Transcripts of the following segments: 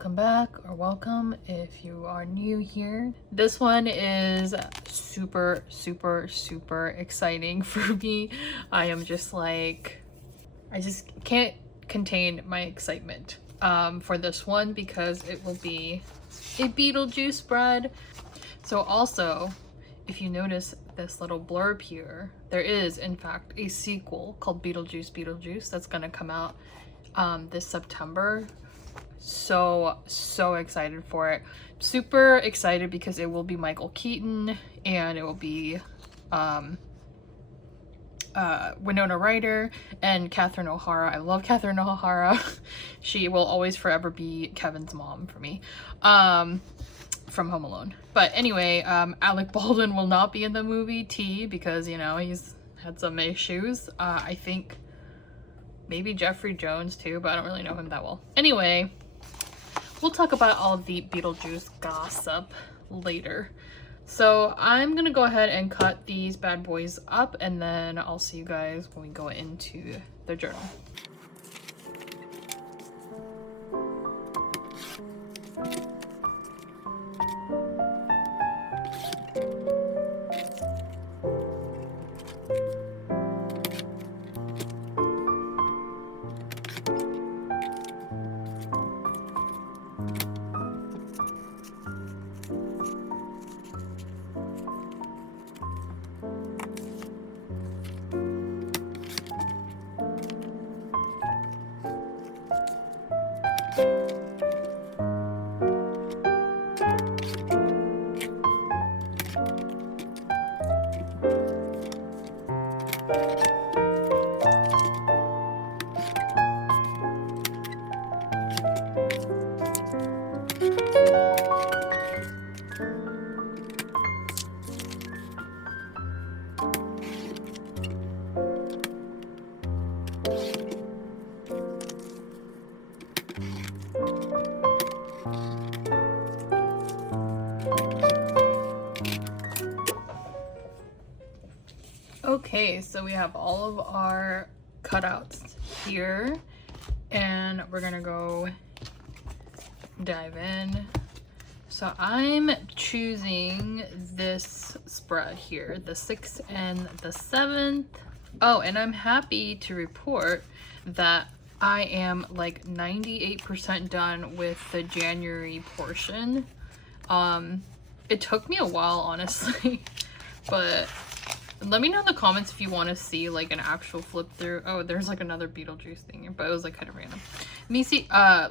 welcome back, or welcome if you are new here. This one is super exciting for me. I am just like, I just can't contain my excitement for this one because it will be a Beetlejuice spread. So also, if you notice this little blurb here, there is in fact a sequel called Beetlejuice that's gonna come out this September. So excited for it. Super excited because it will be Michael Keaton and it will be Winona Ryder and Catherine O'Hara. I love Catherine O'Hara. She will always forever be Kevin's mom for me from Home Alone. But anyway, Alec Baldwin will not be in the movie T because, you know, he's had some issues. I think maybe Jeffrey Jones too, but I don't really know him that well. Anyway, we'll talk about all of the Beetlejuice gossip later. So I'm gonna go ahead and cut these bad boys up, and then I'll see you guys when we go into the journal. Okay, so we have all of our cutouts here, and we're gonna go dive in. So I'm choosing this spread here, the 6th and the 7th. Oh, and I'm happy to report that I am like 98% done with the January portion. It took me a while, honestly, but let me know in the comments if you want to see like an actual flip through. Oh, there's like another Beetlejuice thing here, but it was like kind of random.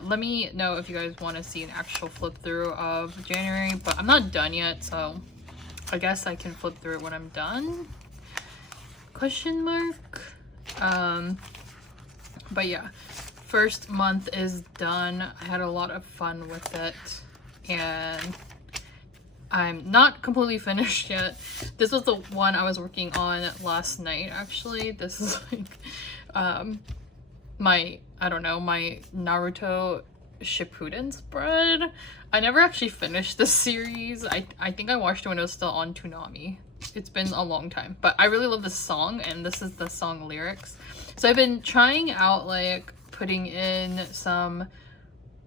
Let me know if you guys want to see an actual flip through of January, but I'm not done yet, so I guess I can flip through it when I'm done. Question mark. But yeah, first month is done. I had a lot of fun with it, and I'm not completely finished yet. This was the one I was working on last night, actually. This is like my Naruto Shippuden spread. I never actually finished this series. I think I watched it when it was still on Toonami. It's been a long time, but I really love this song, and this is the song lyrics. So I've been trying out like putting in some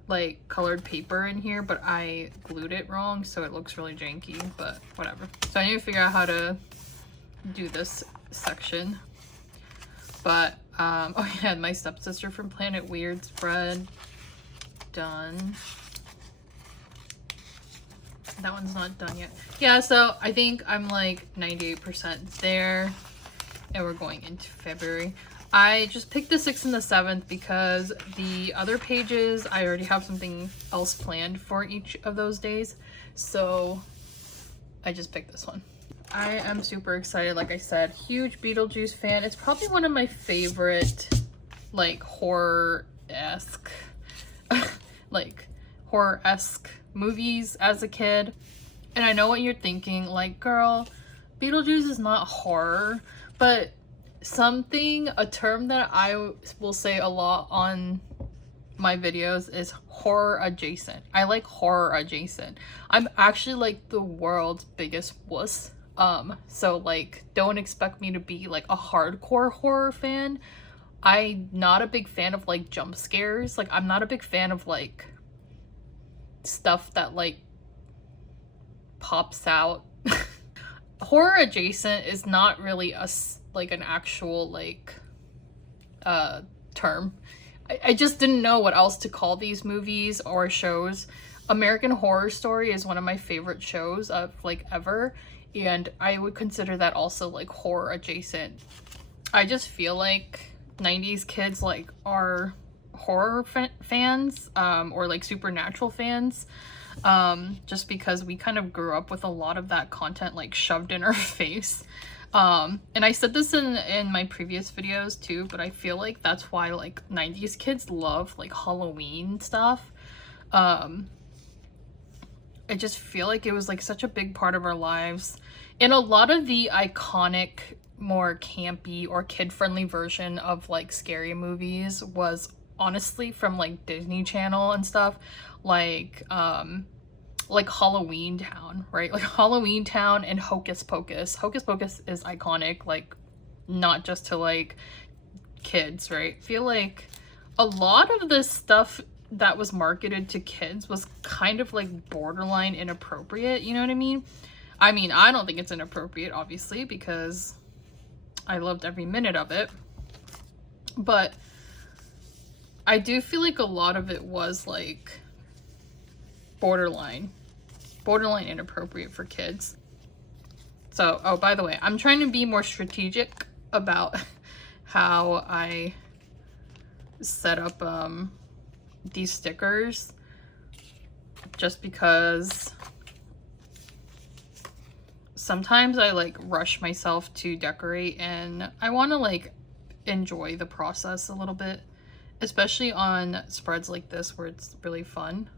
like colored paper in here, but I glued it wrong, so it looks really janky, but whatever. So I need to figure out how to do this section. But oh yeah, my stepsister from Planet Weird spread done. That one's not done yet. Yeah, so I think I'm like 98% there, and we're going into February. I just picked the 6th and the 7th because the other pages, I already have something else planned for each of those days. So I just picked this one. I am super excited. Like I said, huge Beetlejuice fan. It's probably one of my favorite like horror-esque like horror-esque movies as a kid. And I know what you're thinking, like, girl, Beetlejuice is not horror, but a term that I will say a lot on my videos is horror adjacent. I like horror adjacent. I'm actually like the world's biggest wuss. So like, don't expect me to be like a hardcore horror fan. I'm not a big fan of like jump scares. Like, I'm not a big fan of like stuff that like pops out. Horror adjacent is not really like an actual like term. I just didn't know what else to call these movies or shows. American Horror Story is one of my favorite shows of like ever, and I would consider that also like horror adjacent. I just feel like 90s kids like are horror fans or like supernatural fans, just because we kind of grew up with a lot of that content like shoved in our face. And I said this in my previous videos too, but I feel like that's why like 90s kids love like Halloween stuff. I just feel like it was like such a big part of our lives. And a lot of the iconic, more campy or kid-friendly version of like scary movies was honestly from like Disney Channel and stuff, like Halloween Town, right? Like Halloween Town and Hocus Pocus. Hocus Pocus is iconic, like not just to like kids, right? I feel like a lot of this stuff that was marketed to kids was kind of like borderline inappropriate, you know what I mean? I mean, I don't think it's inappropriate, obviously, because I loved every minute of it. But I do feel like a lot of it was like borderline inappropriate for kids. So, oh, by the way, I'm trying to be more strategic about how I set up these stickers, just because sometimes I like rush myself to decorate and I want to like enjoy the process a little bit, especially on spreads like this where it's really fun.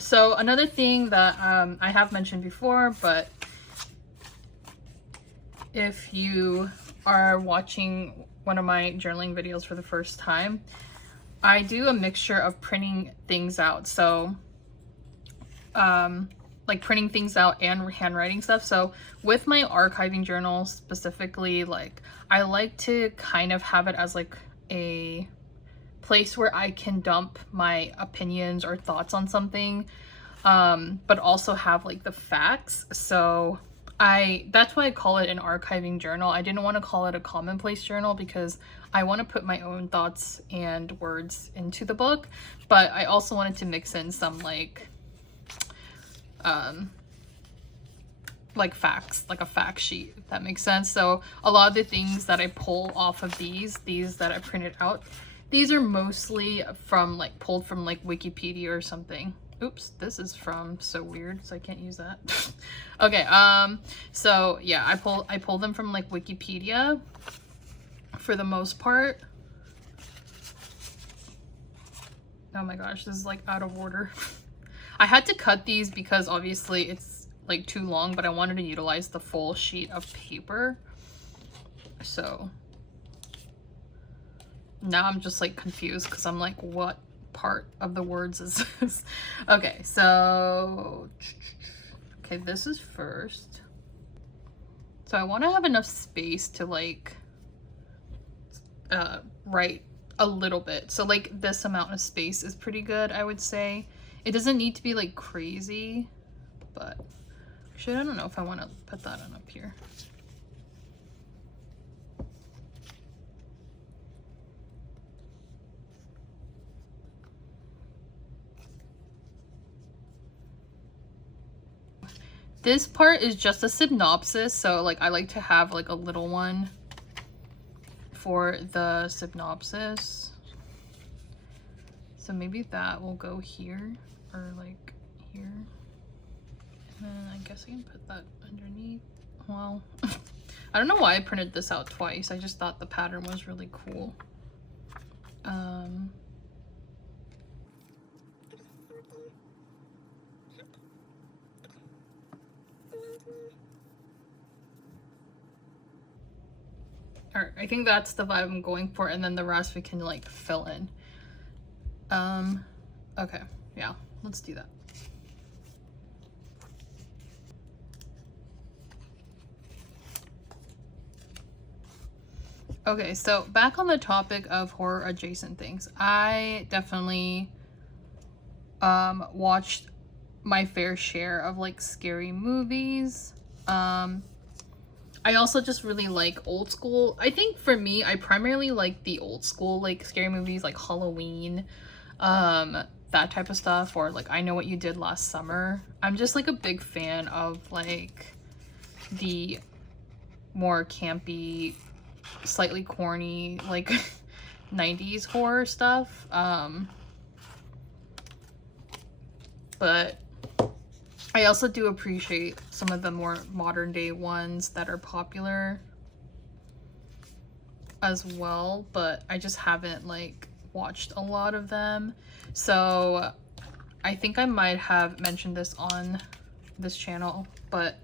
So another thing that I have mentioned before, but if you are watching one of my journaling videos for the first time, I do a mixture of printing things out. So like printing things out and handwriting stuff. So with my archiving journal specifically, like I like to kind of have it as like a place where I can dump my opinions or thoughts on something, but also have like the facts. So that's why I call it an archiving journal. I didn't want to call it a commonplace journal because I want to put my own thoughts and words into the book, but I also wanted to mix in some like facts, like a fact sheet, if that makes sense. So a lot of the things that I pull off of these that I printed out, these are mostly from like pulled from like Wikipedia or something. Oops, this is from So Weird, so I can't use that. Okay, so yeah, I pull them from like Wikipedia for the most part. Oh my gosh, this is like out of order. I had to cut these because obviously it's like too long, but I wanted to utilize the full sheet of paper. So now I'm just like confused because I'm like, what part of the words is this? Okay, so okay, this is first. So I want to have enough space to like write a little bit. So like this amount of space is pretty good, I would say. It doesn't need to be like crazy, but actually I don't know if I want to put that on up here. This part is just a synopsis, so like I like to have like a little one for the synopsis. So maybe that will go here or like here. And then I guess I can put that underneath. Well, I don't know why I printed this out twice. I just thought the pattern was really cool. Alright, I think that's the vibe I'm going for, and then the rest we can like fill in. Okay, yeah, let's do that. Okay, so back on the topic of horror adjacent things, I definitely watched my fair share of like scary movies. I also just really like old school. I think for me, I primarily like the old school like scary movies like Halloween, that type of stuff, or like I Know What You Did Last Summer. I'm just like a big fan of like the more campy, slightly corny, like 90s horror stuff. But I also do appreciate some of the more modern day ones that are popular as well, but I just haven't like watched a lot of them. So I think I might have mentioned this on this channel, but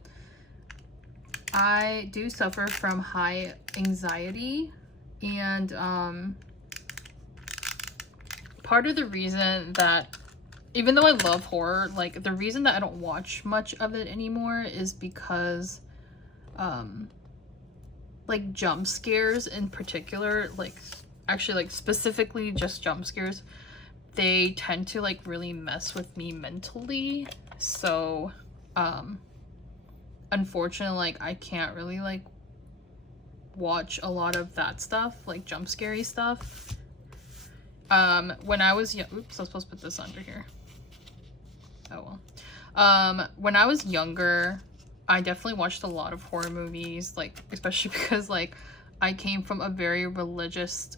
I do suffer from high anxiety, and part of the reason that, even though I love horror, like the reason that I don't watch much of it anymore is because like jump scares in particular, like actually like specifically just jump scares, they tend to like really mess with me mentally. So unfortunately, like I can't really like watch a lot of that stuff, like jump scary stuff. When I was young, oops, I was supposed to put this under here. Oh well. When I was younger, I definitely watched a lot of horror movies, like especially because like I came from a very religious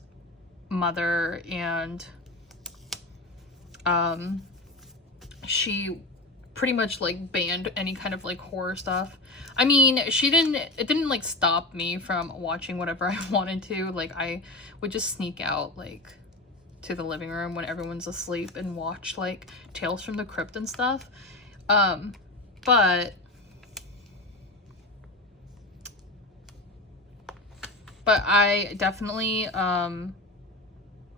mother, and she pretty much like banned any kind of like horror stuff. I mean, it didn't like stop me from watching whatever I wanted to. Like I would just sneak out like to the living room when everyone's asleep and watch like Tales from the Crypt and stuff. But I definitely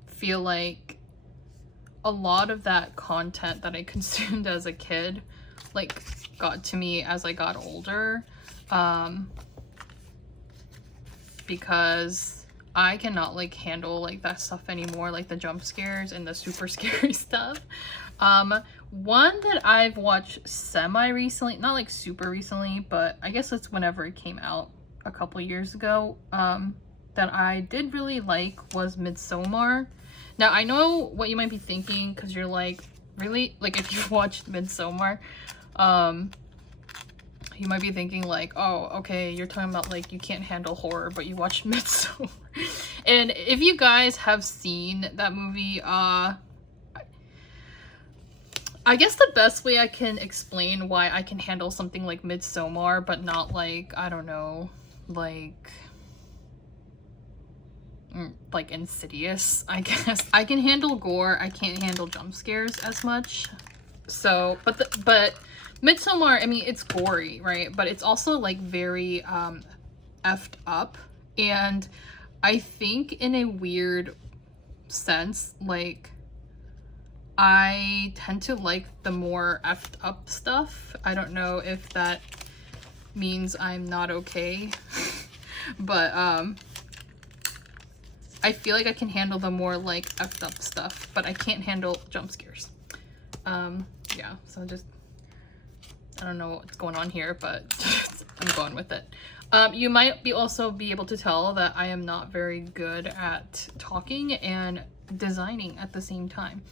feel like a lot of that content that I consumed as a kid like got to me as I got older, because I cannot like handle like that stuff anymore, like the jump scares and the super scary stuff. One that I've watched semi recently, not like super recently, but I guess it's whenever it came out a couple years ago, that I did really like was Midsommar. Now I know what you might be thinking, because you're like, really, like if you watched Midsommar, you might be thinking like, oh, okay, you're talking about like you can't handle horror, but you watched Midsommar. And if you guys have seen that movie, I guess the best way I can explain why I can handle something like Midsommar, but not like, I don't know, like Insidious, I guess. I can handle gore, I can't handle jump scares as much. So, but Midsommar, I mean, it's gory, right? But it's also like very effed up, and I think in a weird sense, like I tend to like the more effed up stuff. I don't know if that means I'm not okay, but I feel like I can handle the more like effed up stuff, but I can't handle jump scares. Yeah, so just, I don't know what's going on here, but I'm going with it. You might also be able to tell that I am not very good at talking and designing at the same time.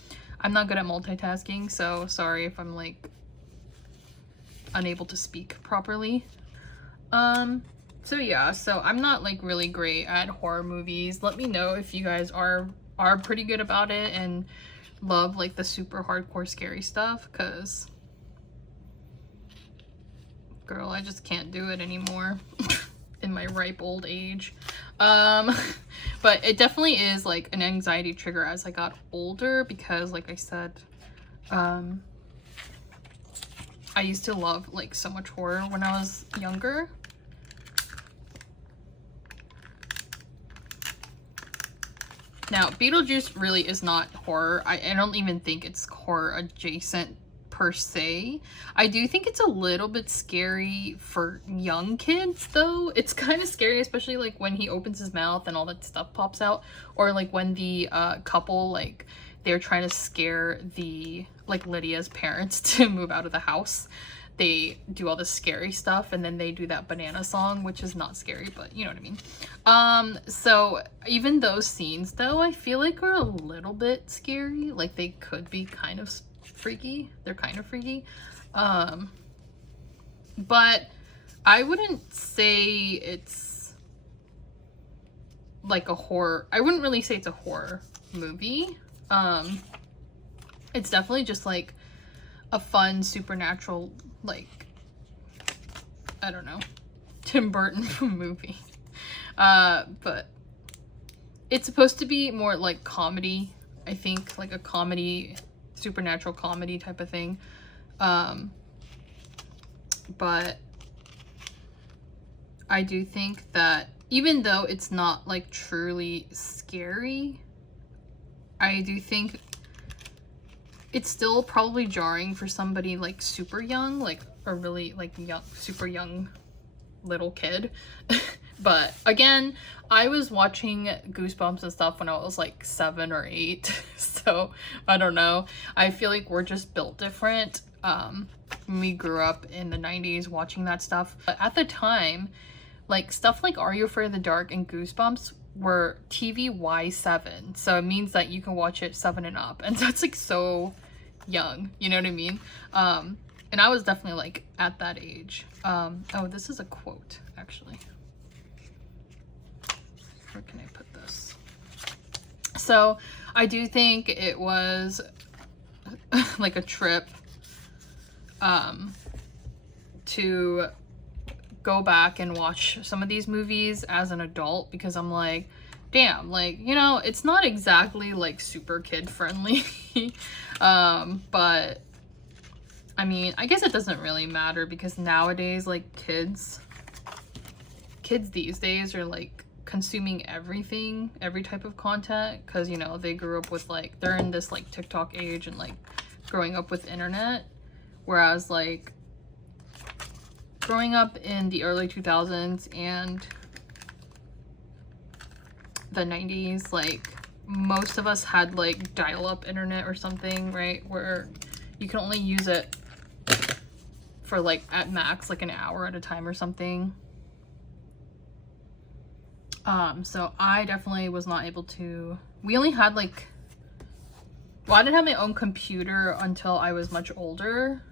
I'm not good at multitasking, so sorry if I'm like unable to speak properly. So yeah, so I'm not like really great at horror movies. Let me know if you guys are pretty good about it and love like the super hardcore scary stuff, because girl, I just can't do it anymore in my ripe old age. But it definitely is like an anxiety trigger as I got older, because like I said, I used to love like so much horror when I was younger. Now, Beetlejuice really is not horror. I don't even think it's horror adjacent per se. I do think it's a little bit scary for young kids though. It's kind of scary, especially like when he opens his mouth and all that stuff pops out, or like when the couple, like they're trying to scare the like Lydia's parents to move out of the house. They do all this scary stuff and then they do that banana song, which is not scary, but you know what I mean. So even those scenes though, I feel like are a little bit scary. Like they could be kind of freaky. They're kind of freaky. But I wouldn't say it's like a horror. I wouldn't really say it's a horror movie. It's definitely just like a fun supernatural, like, I don't know, Tim Burton movie. But it's supposed to be more like comedy, I think, like a comedy, supernatural comedy type of thing. But I do think that even though it's not like truly scary, I do think it's still probably jarring for somebody like super young, like a really like young, super young little kid. But again, I was watching Goosebumps and stuff when I was like 7 or 8. So I don't know. I feel like we're just built different. We grew up in the 90s watching that stuff. But at the time, like stuff like Are You Afraid of the Dark and Goosebumps were TVY7. So it means that you can watch it 7 and up. And that's like so young, you know what I mean? And I was definitely like at that age. Oh, this is a quote actually. Where can I put this? So I do think it was like a trip to go back and watch some of these movies as an adult, because I'm like, damn, like, you know, it's not exactly like super kid friendly. But I mean, I guess it doesn't really matter, because nowadays, like, kids these days are like consuming everything, every type of content, because, you know, they grew up with like, they're in this like TikTok age and like growing up with internet, whereas like growing up in the early 2000s and the 90s, like most of us had like dial-up internet or something, right, where you can only use it for like at max like an hour at a time or something. So I definitely was not able to, we only had like, well, I didn't have my own computer until I was much older.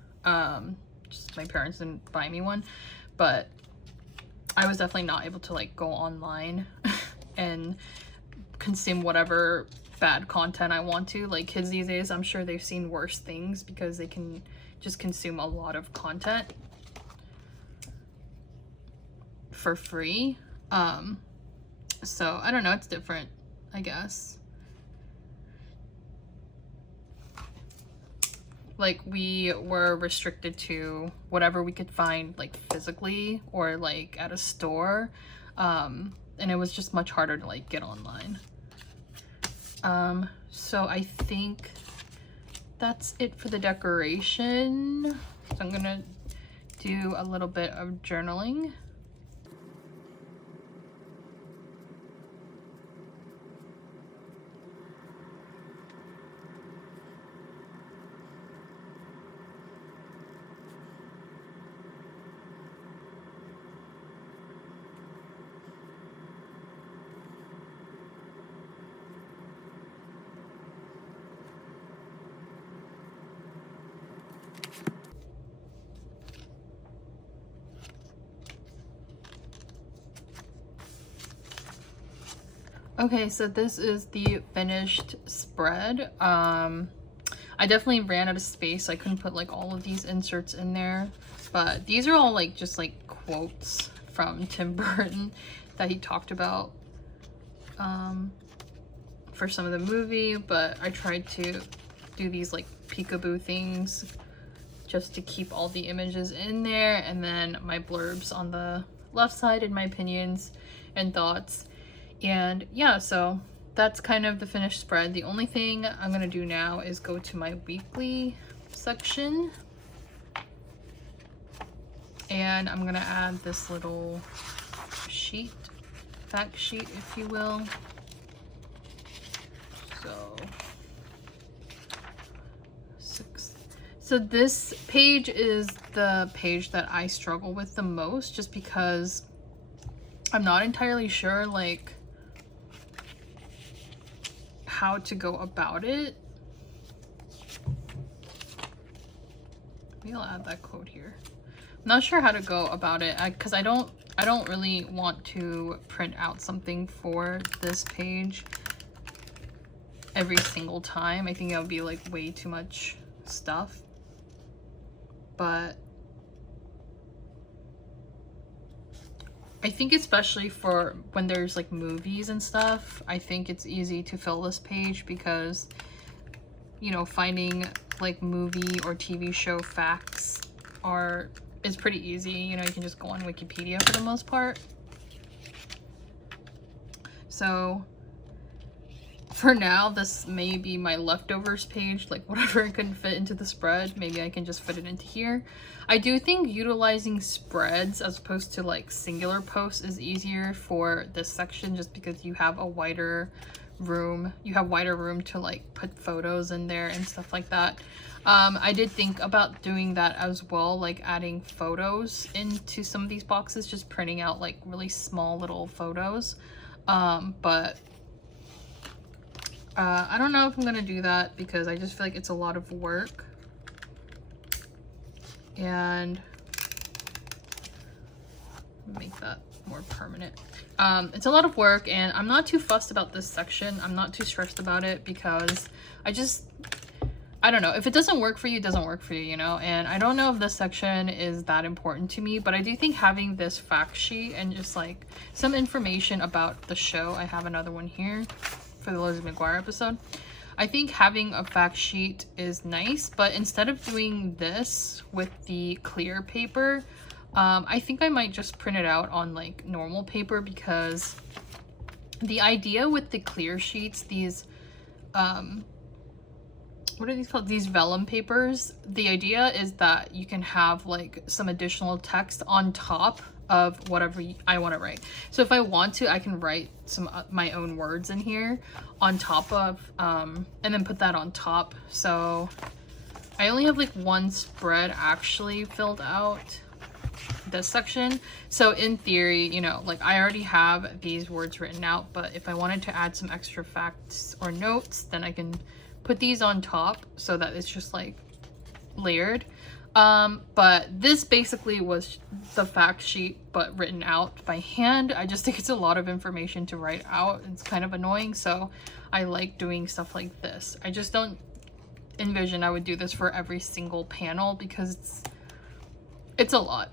Just my parents didn't buy me one, but I was definitely not able to like go online and consume whatever bad content I want to. Like kids these days, I'm sure they've seen worse things because they can just consume a lot of content for free. So I don't know, it's different, I guess. Like we were restricted to whatever we could find like physically or like at a store, and it was just much harder to like get online. So I think that's it for the decoration. So I'm gonna do a little bit of journaling. Okay, so this is the finished spread. I definitely ran out of space. I couldn't put like all of these inserts in there, but these are all like just like quotes from Tim Burton that he talked about for some of the movie, but I tried to do these like peekaboo things just to keep all the images in there, and then my blurbs on the left side and my opinions and thoughts. And yeah, so that's kind of the finished spread. The only thing I'm gonna do now is go to my weekly section. And I'm gonna add this little sheet, fact sheet, if you will. So 6. So this page is the page that I struggle with the most, just because I'm not entirely sure like how to go about it. Maybe I'll add that quote here. I'm not sure how to go about it because I don't really want to print out something for this page every single time. I think that would be like way too much stuff. But I think especially for when there's like movies and stuff, I think it's easy to fill this page because, you know, finding like movie or TV show facts is pretty easy. You know, you can just go on Wikipedia for the most part. So for now, this may be my leftovers page, like whatever I couldn't fit into the spread, maybe I can just fit it into here. I do think utilizing spreads as opposed to like singular posts is easier for this section, just because you have a wider room. You have wider room to like put photos in there and stuff like that. I did think about doing that as well, like adding photos into some of these boxes, just printing out like really small little photos. But I don't know if I'm gonna do that because I just feel like it's a lot of work. And make that more permanent. It's a lot of work, and I'm not too fussed about this section. I'm not too stressed about it because I don't know. If it doesn't work for you, it doesn't work for you, you know? And I don't know if this section is that important to me, but I do think having this fact sheet and just like some information about the show, I have another one here for the Lizzie McGuire episode. I think having a fact sheet is nice, but instead of doing this with the clear paper, I think I might just print it out on like normal paper, because the idea with the clear sheets, these what are these called? These vellum papers. The idea is that you can have like some additional text on top of whatever I want to write. So if I want to, I can write some my own words in here on top of, and then put that on top. So I only have like one spread actually filled out, this section. So in theory, you know, like I already have these words written out, but if I wanted to add some extra facts or notes, then I can put these on top so that it's just like layered. But this basically was the fact sheet but written out by hand. I just think it's a lot of information to write out. It's kind of annoying, so I like doing stuff like this. I just don't envision I would do this for every single panel because it's a lot.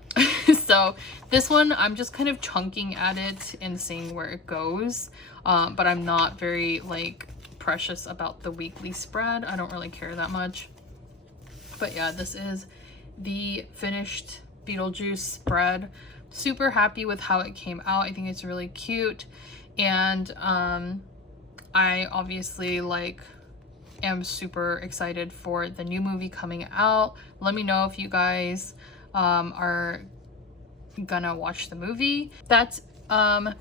So this one I'm just kind of chunking at it and seeing where it goes, but I'm not very like precious about the weekly spread. I don't really care that much. But yeah, this is the finished Beetlejuice spread. Super happy with how it came out. I think it's really cute, and I obviously like am super excited for the new movie coming out. Let me know if you guys are gonna watch the movie. That's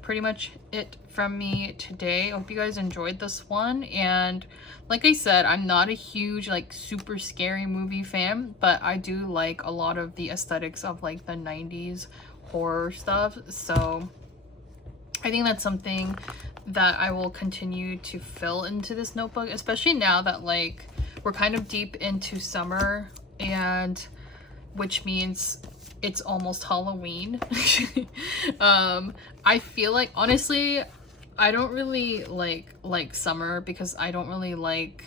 pretty much it from me today. I hope you guys enjoyed this one, and like I said, I'm not a huge like super scary movie fan, but I do like a lot of the aesthetics of like the 90s horror stuff, so I think that's something that I will continue to fill into this notebook, especially now that like we're kind of deep into summer, and which means it's almost Halloween. I feel like, honestly, I don't really like summer because I don't really like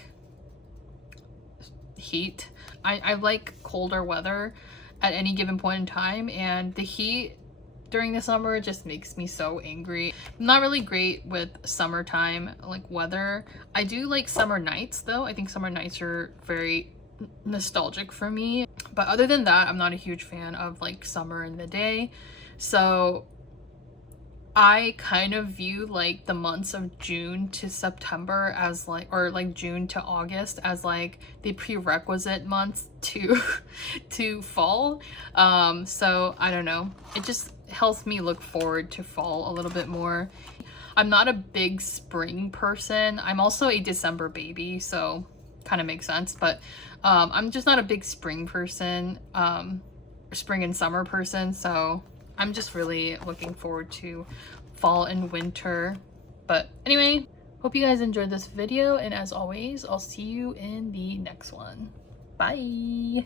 heat. I like colder weather at any given point in time, and the heat during the summer just makes me so angry. I'm not really great with summertime like weather. I do like summer nights though. I think summer nights are very nostalgic for me, but other than that, I'm not a huge fan of like summer in the day. So I kind of view like the months of June to September as like, or like June to August as like the prerequisite months to to fall. So I don't know, it just helps me look forward to fall a little bit more. I'm not a big spring person. I'm also a December baby, so kind of makes sense, but I'm just not a big spring person, spring and summer person, so I'm just really looking forward to fall and winter. But anyway, hope you guys enjoyed this video, and as always, I'll see you in the next one. Bye!